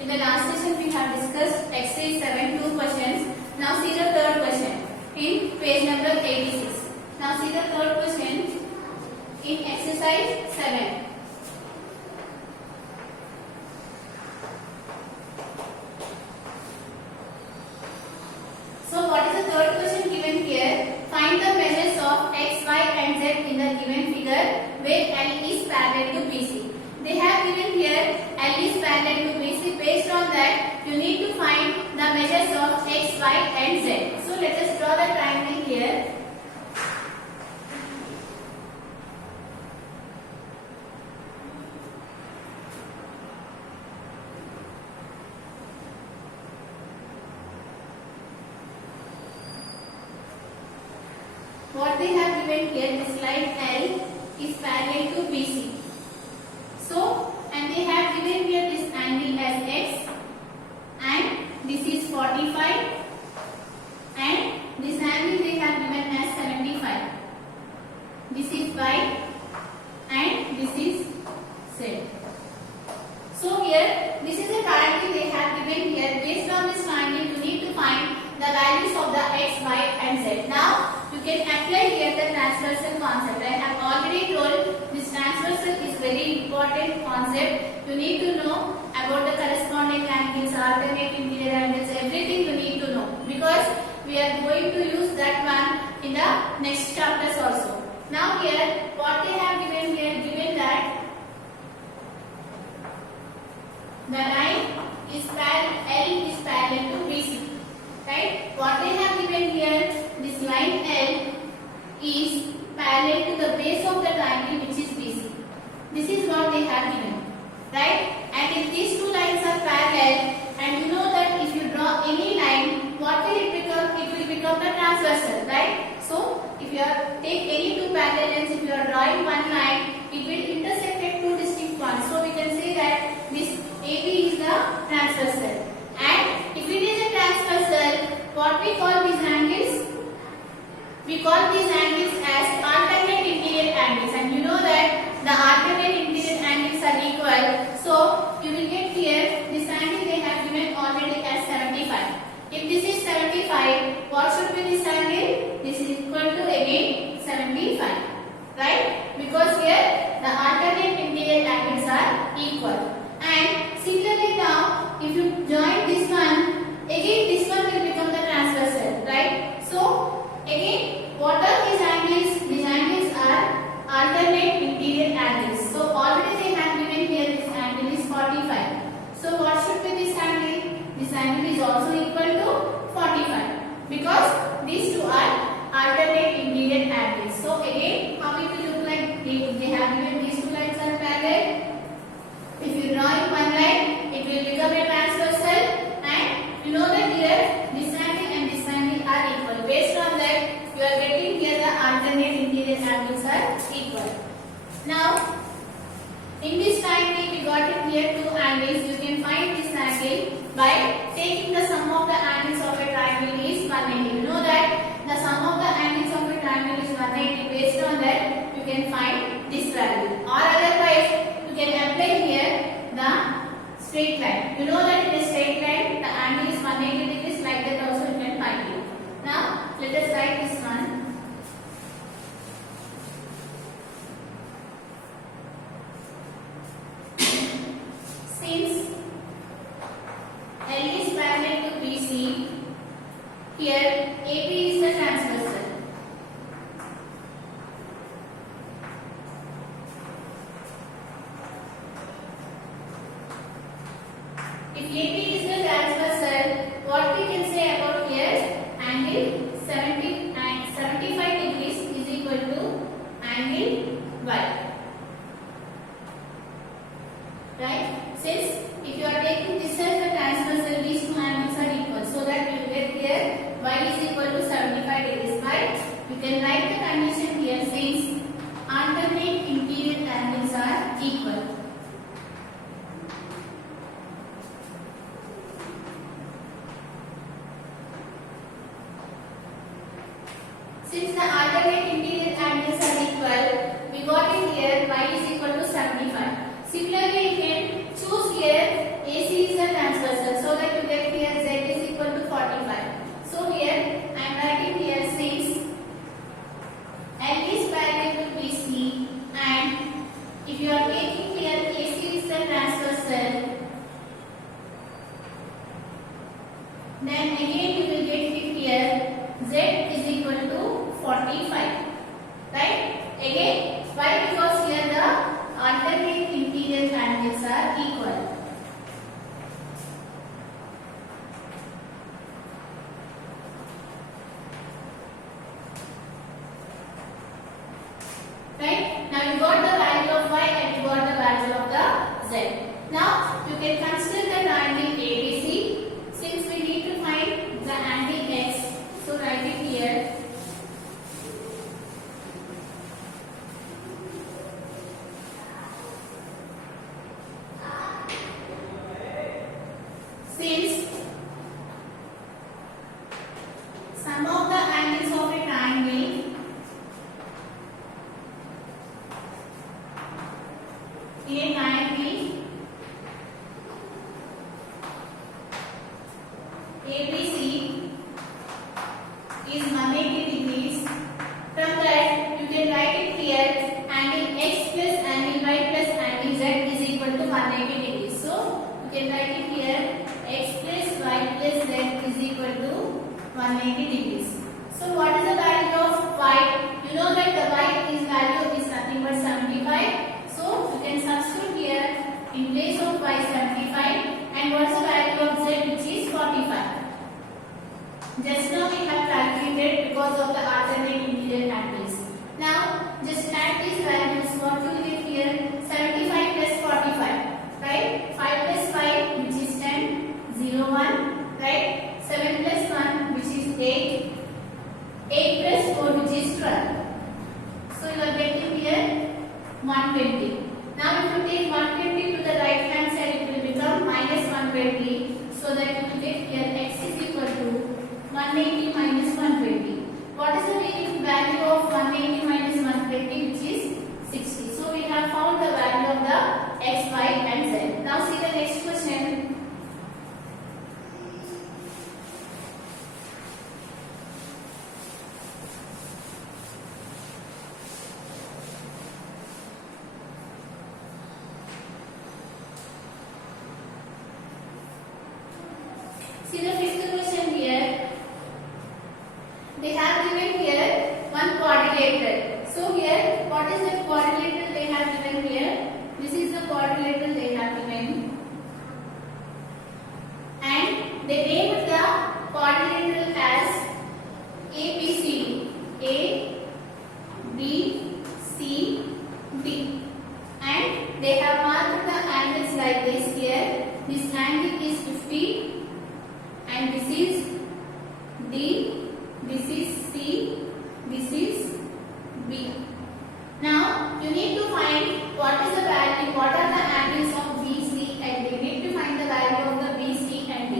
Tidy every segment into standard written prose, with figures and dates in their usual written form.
In the last session we have discussed exercise 7 2 questions. Now see the third question in page number 86. Now see the third question in exercise 7. So what is the third question given here? Find the measures of x, y and z in the given figure where L is parallel to BC. They have given here L is parallel to BC. Based on that, you need to find the measures of x, y and z. So let us draw the triangle here. What they have given here, this line L is parallel to BC. So, and they have given here this angle as x, and this is 45, and this angle they have given as 75. This is y, and this is z. So here, this is a triangle they have given here. Based on this triangle, you need to find the values of the x, y and z. Now, you can apply here the transversal concept. I have already told this transversal is very important concept. You need to know about the corresponding angles, alternate interior angles, everything you need to know, because we are going to use that one in the next chapters also. Now here, what they have given here, given that the line is L is parallel to BC. Right? What they have given here, this line L is parallel to the base of the triangle which is BC. This is what they have given. Right? And if these two lines are parallel, and you know that if you draw any line, what will it become? It will become the transversal. Right? So, if you take any two parallel lines, if you are drawing one line, it will intersect at two distinct points. So, we can say that this AB is the transversal. And if it is a transversal, what we call these angles? We call these angles as alternate interior angles, and you know that the alternate interior angles are equal. So you will get here this angle they have given already as 75. If this is 75, what should be this angle? This is equal to again 75, right? Because here the alternate interior angles are equal. And similarly now, if you join this one, again this one will become the transversal, right? So again, what are these angles? These angles are alternate interior angles. So already they have given here this angle is 45. So what should be this angle? This angle is also equal to 45, because these two are alternate interior angles. So again, how it will look like? They have given these two lines are parallel. If you draw in one line, it will become a transversal, and you know that here this angle and this angle are equal. Based on that, you are getting here the alternate interior angles are equal. Now, in this triangle we got it here two angles. You can find this angle by taking the sum of the angles of a triangle is 180. You know that the sum of the angles of a triangle is 180. Based on that, you can find this value. Or otherwise, you can apply here the straight line. You know that in a straight line the angle is 180 degrees. Like that also you can find it. Now let us write this one. Since L is parallel to BC, here AB is the transversal. If AB is the transversal, what we can say about here? Angle 70 and 75 degrees is equal to angle Y. Right? Since if you are taking this as the transversal, these two angles are equal. So that you will get here Y is equal to 75 degrees. Right? You can write the condition here since alternate interior angles are equal. Since the alternate interior angles are equal, we got it here y is equal to 75. Similarly, you can choose here AC is the transversal. Now you can consider the triangle ABC. Since we need to find the angle X, so write it here. Since sum of the angles of a triangle ABC is 180 degrees. From that you can write it here, angle X plus angle Y plus angle Z is equal to 180 degrees. So you can write it here, X plus Y plus Z is equal to 180 degrees. So what is the value of Y? You know that the Y is value is nothing but 75. So you can substitute here in place of Y 75, and what is the value of Z, which is 45. Just now we have calculated because of the alternate interior angles. Now just add these values. What you will get here? 75 plus 45, right? 5 plus 5, which is 10, 0, 1, right? 7 plus 1, which is 8, 8 plus 4, which is 12. So you are getting here 120. Now if you take 120 to the right hand side, it will become minus 120. So that you will get here X is equal to 180 minus 120. What is the value of 180 minus 120, which is 60. So we have found the value of the X, Y and Z. Now see the next question. See the fifth question here. They have given here one quadrilateral. So here, what is the quadrilateral they have given here? This is the quadrilateral they have given. And they named the quadrilateral as ABC. A, B, C, D. And they have marked the angles like this here. This angle is 50. And this is D, this is C, this is B. Now you need to find what is the value, what are the angles of B, C and D. You need to find the value of the B, C and D.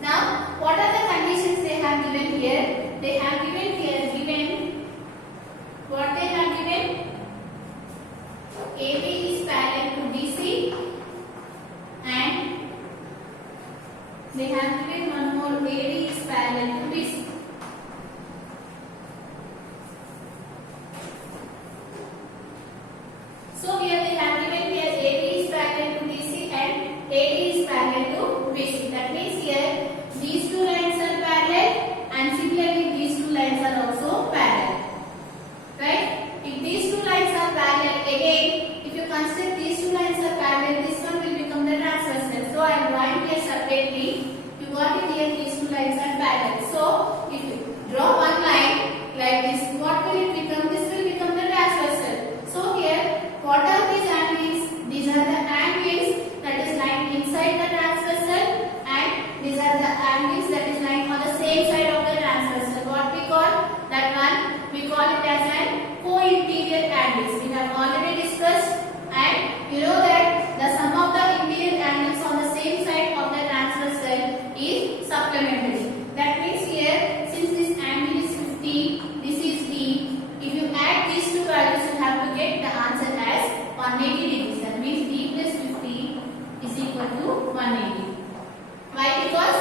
Now what are the conditions they have given here? They have given here, what they have given? AB is parallel to BC, and they have given one more, AD is parallel to BC. So here they have given here AD is parallel to BC and AD is parallel to BC. That means here these two lines are parallel, and similarly these two lines are also parallel. Right? If these two lines are parallel, again if you consider these two lines are parallel, this one will become the transversal. So I am drawing here separately. You got it here, these two lines are parallel. So if you draw one line like this, what will it become? This will become the transversal. So here, what are these angles? These are the angles that is lying inside the transversal, and these are the angles that is lying on the same side of the transversal. What we call that one? We call it as an co-interior angles. We have already discussed, and you know that the sum of the interior angles on the same side of the transversal is supplementary. That means here, since this angle is 50, this is D. If you add these two values, you have to get the answer as 180 degrees. That means D plus 50 is equal to 180. Why? Because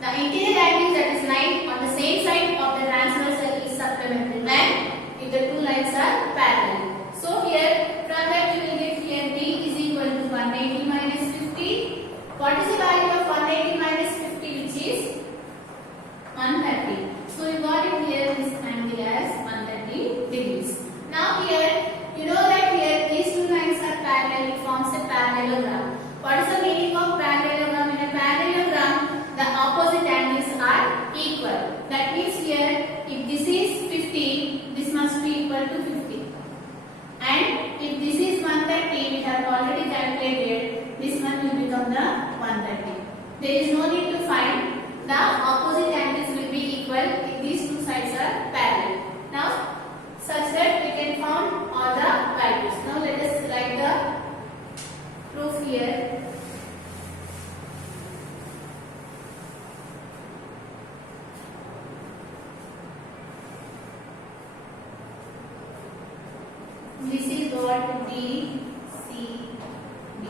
the interior angle that is lying on the same side of the transversal is supplementary, and if the two lines are parallel. So here, from that you will get here D is equal to 180 minus 50. What is the value of 180 minus 50, which is 130. So you got it here, this angle as 130 degrees. Now here, you know that here these two lines are parallel, it forms a parallelogram. What is the meaning of parallelogram? In a parallelogram, the opposite angles are equal. That means here, if this is 50, this must be equal to 50. And if this is there is no need to find. The opposite angles will be equal if these two sides are parallel. Now, such that we can find all the values. Now, let us write the proof here. This is what B, C, D.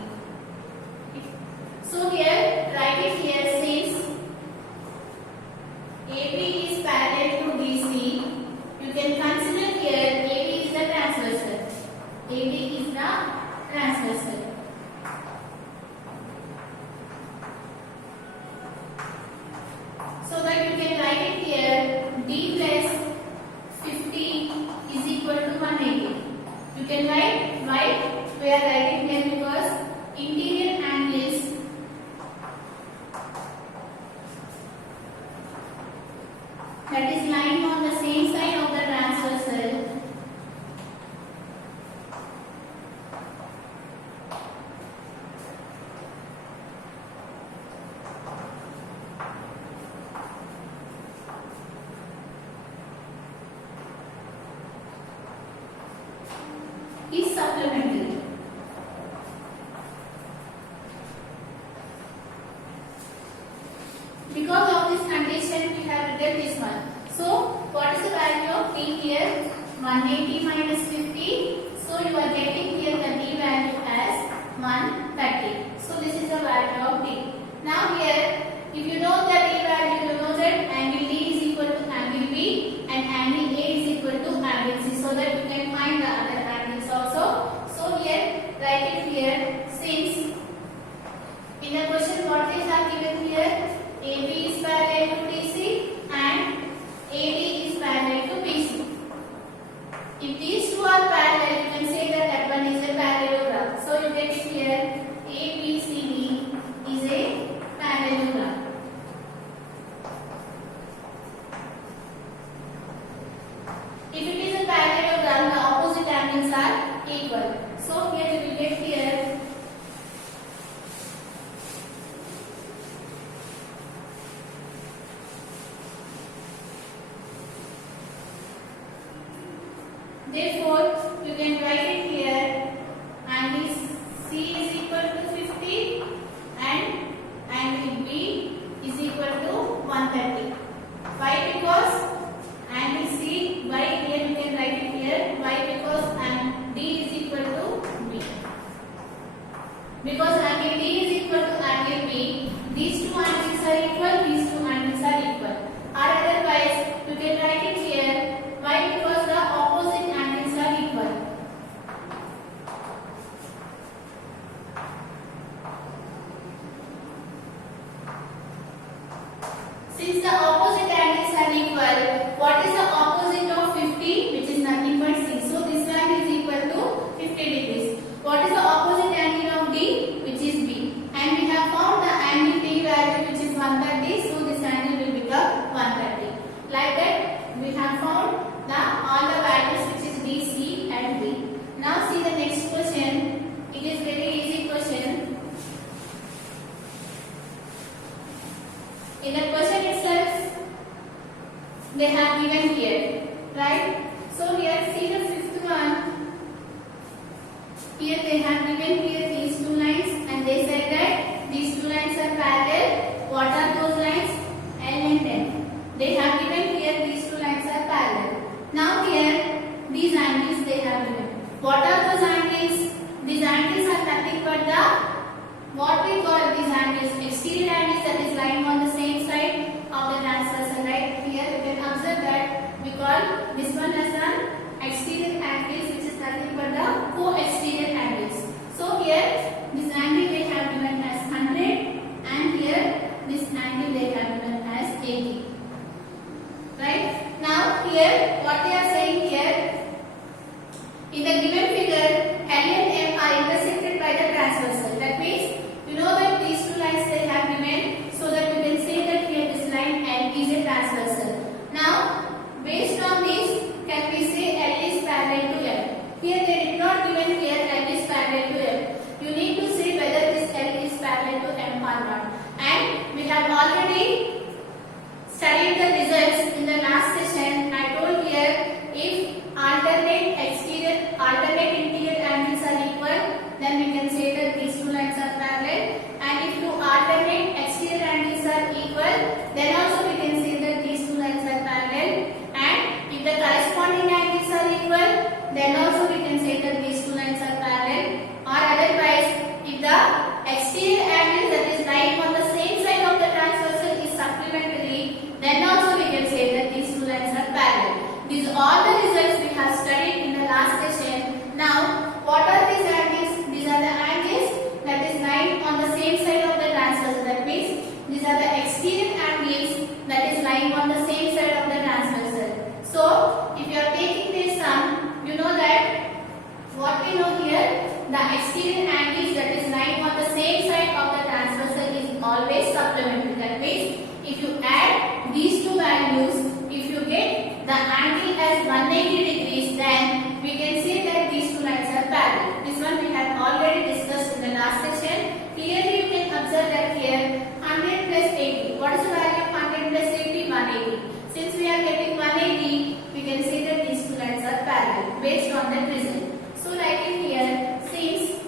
So here, write it here since AB is parallel to BC. You can consider here AB is the transversal. AB is the transversal. So that you can write it here D plus 50 is equal to 180. You can write why we are writing here because interior angles that is lying on the same side of the transversal is supplementary. Because of this condition, we have written this one. So, what is the value of D here? 180 minus 50. So, you are getting here the D value as 130. So, this is the value of D. Now, here, if you know the D value, you know that angle D is equal to angle B and angle A is equal to angle C. So that you can find the other angles also. So, here, write it here since in the question what is are given here? AB is parallel to DC and AD is parallel to BC. If these two are parallel, you can say that one is a parallelogram. So you get it here ABCD is a parallelogram. If it is a parallelogram, the opposite angles are equal. So here you will get here therefore, you can write it here angle C is equal to 50 and angle B is equal to 130. Why? Because angle C, why here you can write it here? Why? Because D is equal to B. Because angle D is equal to angle B, these two angles are equal, these two angles are equal. Or otherwise, you can write it here. Why? Because the opposite angles are equal. Since the opposite angles are equal, what is the opposite of 50? Which is nothing but C. So this one is equal to 50 degrees. What is the opposite angle of D? Which is B. And we have found the angle D value which is 130. So this angle will become 130. Like that, we have found all the values which is D, C and B. Now see the next question. It is very easy question. In the question itself, they have given here, right? So here see the fifth one. Here they have given here these two lines and they said that these two lines are parallel. What are those lines? L and N. They have given here these two lines are parallel. Now here, these angles they have given. What are those angles? These angles are nothing but what we call these angles, exterior angles that is lying on the same side of the transversal. Right here you can observe that we call this one as an exterior angles which is nothing but the co-exterior angles. So here studied the results in the last session. I told here if alternate interior angles are equal, then we can say that these two lines are parallel. And if two alternate exterior angles are equal, then also we can say that these two lines are parallel. And if the corresponding angles are equal, then also we can say that these two lines are parallel. Or otherwise, if the exterior angle that is lying on the same side of the transversal is supplementary, then also we can say that these two lines are parallel. These are all the results we have studied in the last session. Now, what are these angles? These are the angles that is lying on the same side of the transversal. That means these are the exterior angles that is lying on the same side of the transversal. So, if you are taking this sum, you know that what we know here, the exterior angles that is lying on the same side of the transversal is always supplementary. That means if you add these two values, if you get the angle as 180 degrees, then we can say that these two lines are parallel. This one we have already discussed in the last session. Clearly you can observe that here 100 plus 80. What is the value of 100 plus 80? 180. Since we are getting 180, we can say that these two lines are parallel based on that result. So writing here, since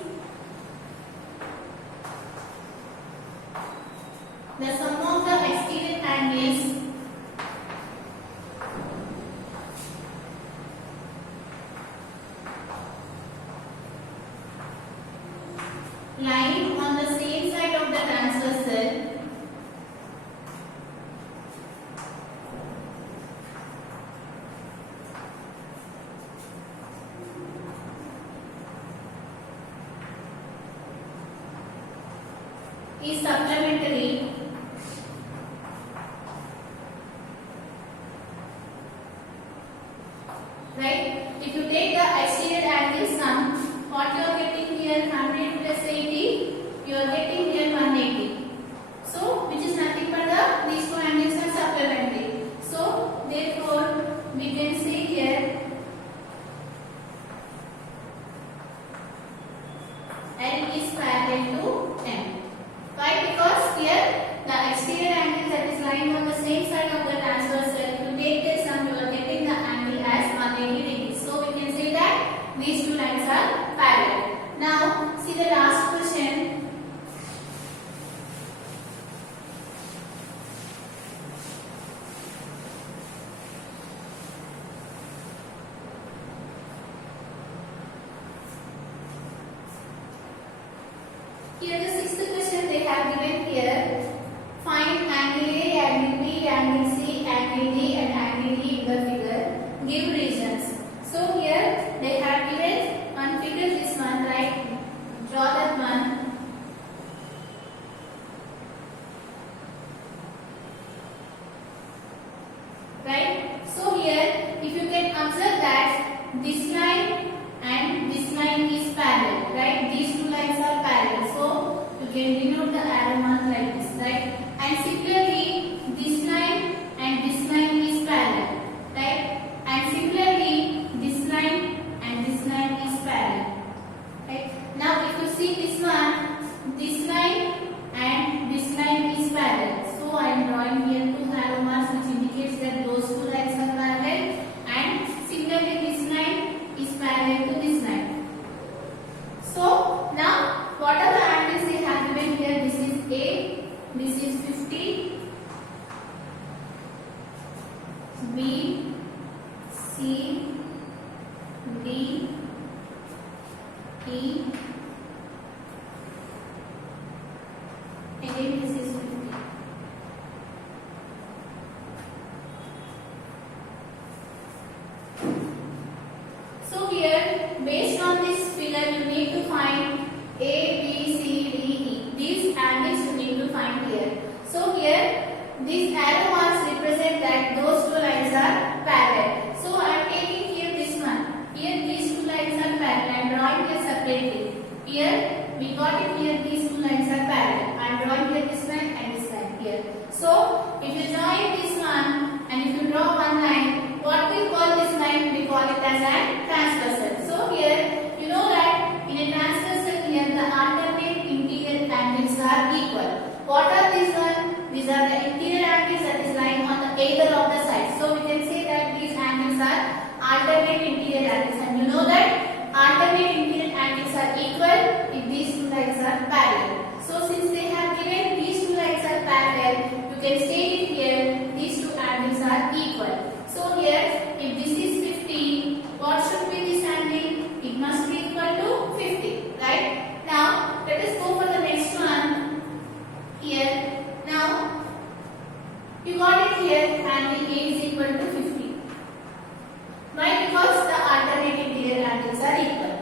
the sum of the exterior angles lying on the same side of the transversal is supplementary, right? If you take the exterior angle sum, what you are getting here 100 plus 80, you are getting here 180. So, which is nothing but these two angles are supplementary. So, therefore, we can say here L is parallel to M. Why? Because here the exterior angle that is lying on the same side of the transversal, if you take this sum, you are getting the angle as 180 degrees. So we can say that these two lines are parallel. Now see the last question. Here the sixth question they have given here. Find angle A, angle B, angle C, angle D and angle E in the figure. Give reasons. So here they have given one figure, this one, right? Draw that one. Right? So here if you can observe that this line and this line is parallel, right? These two lines are parallel. So you can denote the arrow mark like this, right? And similarly, this line and this line is parallel, right? And similarly, this line and this line is parallel, right? Now, if you see this one, this line and this line is parallel. So I am drawing here two arrow marks which indicates that those two lines are parallel. And similarly, this line is parallel to this line. So now, what are the angles they have given here? This is A, this is 50, B, C, D, E, again this is 50. So here, based on this figure, you need to find A, B, C, D, E. These angles you need to find here. So here, these arrow marks represent that those two lines are parallel. So I am taking here this one. Here these two lines are parallel. I am drawing here separately. Here we got it here. These two lines are parallel. I am drawing here this line and this line here. So if you join this one and if you draw one line, what we call this line? We call it as a transversal. So here you know that in a transversal here the alternate interior angles are equal. What are these ones? These are the interior angles that is lying on the know that alternate interior angles are equal if these two lines are parallel. So since they have given these two lines are parallel, you can state it here, these two angles are equal. So here, if this is 50, what should be this angle? It must be equal to 50, right? Now, let us go for the next one. Here, now, you got it here, angle A is equal to 50. Why? Because the alternate interior angles are equal.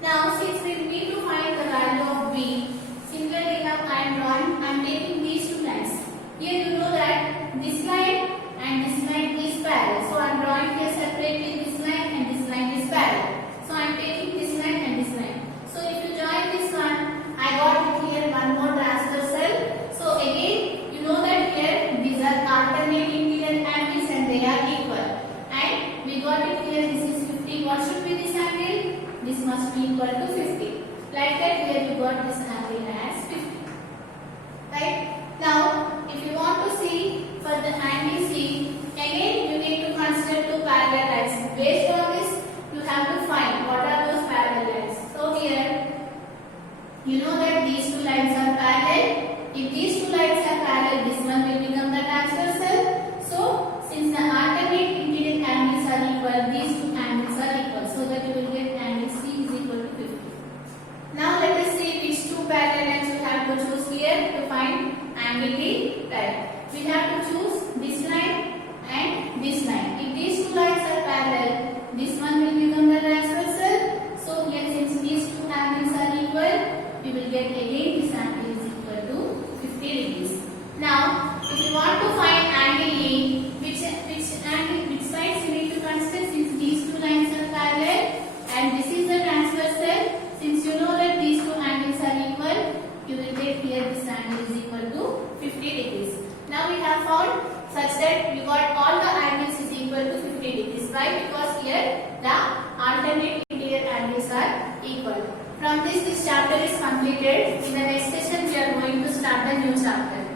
Now, since we need to find the value of B, similarly now I am taking these two lines. Here you know that this line and this line is parallel. So I am drawing here separately this line and this line is parallel. So I am taking this line and this line. So if you join this one, I got here one more transversal. So again, you know that here these are alternate interior angles and they are equal. And we got it here, this is 50. What should be this angle? This must be equal to 50. Like that, here you got this angle as 50. Right? Now, if you want to see for the angle C, again you need to consider two parallel lines. Based on this, you have to find what are those parallel lines. So here, you know that these two lines are parallel. If these two lines are parallel, this one will become the transversal. So, since the alternate interior angles are equal, these two angles are equal. So that you will get angle C is equal to 50. Now let us see which two parallel lines we have to choose here to find angle D. Right. We have to choose this line and this line. If these two lines are parallel, this one will become the transversal. So here, since these two angles are equal, we will get again this angle is equal to 50 degrees. Now, if you want to find angle E, which sides you need to consider, since these two lines are parallel and this is the transversal. Since you know that these two angles are equal, you will get here this angle is equal to 50 degrees. Now we have found such that we got all the angles is equal to 50 degrees. Why? Because here the alternate interior angles are equal. From this chapter is completed. In the next session we are going to start the new chapter.